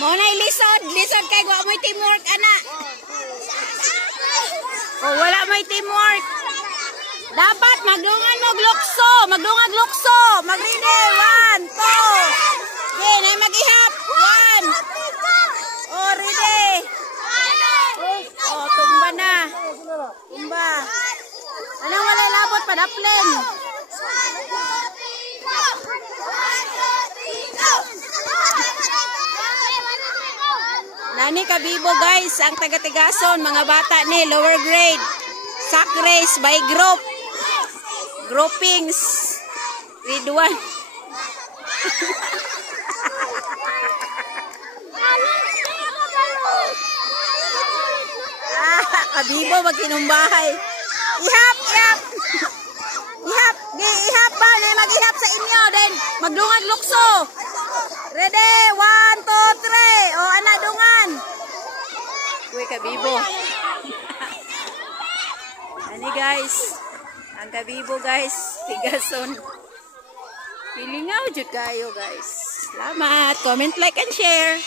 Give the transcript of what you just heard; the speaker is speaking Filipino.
Mo na lisod, lisod kay wa mo'y teamwork ana. Oh, wala may teamwork. Dapat magdungan mo glukso, magdungag lukso. Magrine 1 2. Okay, nay mag-ihap. 1. Oh, ready. Oh, tumba na. Tumba. Anong wala labot pa daplin? Nani kabibo guys, ang taga-tigason, mga bata ni lower grade. Sack race by group. Groupings. Grade 1. Kabibo magkinumbahay. Ihap, ihap. Ihap, ihap ba? Mag-ihap sa inyo then magdungag lukso. Ready? 1 2 3. O ana dungan. Uy kabibo. Ani guys. Ang kabibo guys, tigason. Pilingaw jud kayo guys. Salamat. Comment, like and share.